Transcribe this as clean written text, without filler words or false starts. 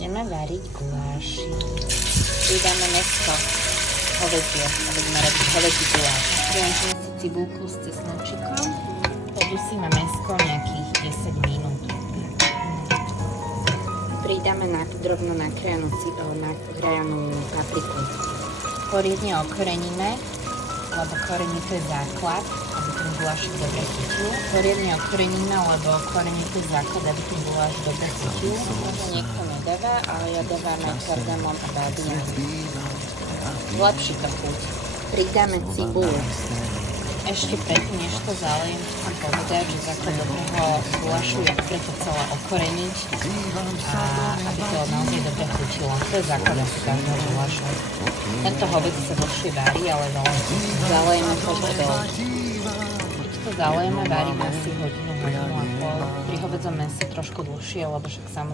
Ideme variť guláši. Pridáme mäsko hovädzie, a budeme robiť hovädzí guláš. Pridáme si cibulku s cesnačikom. Podusíme mäsko nejakých 10 minút. Pridáme drobno nakrájanú papriku. Poriadne okoreníme, lebo korenie to je základ, aby ten gulášik dobre chytil. Poriadne okoreníme, lebo korenie to je základ, aby ten guláš dobre chytil. Možno niekto nedáva, ale ja dávam kardamom a bábňan. Zlepší to chuť. Pridáme cibulu. Ešte predtým, než to zalejem, chcem povedať, že základ dobrého gulášu je preto celé okoreniť a aby to naozaj dobre chutilo. To je základ asi každého gulášu. Tento hovädzí sa dlhšie varí, ale zalejeme to vodou. Keď to zalejeme, varíme asi hodinu a pol. Pri hovädzom mäse trošku dlhšie, lebo však samozrejme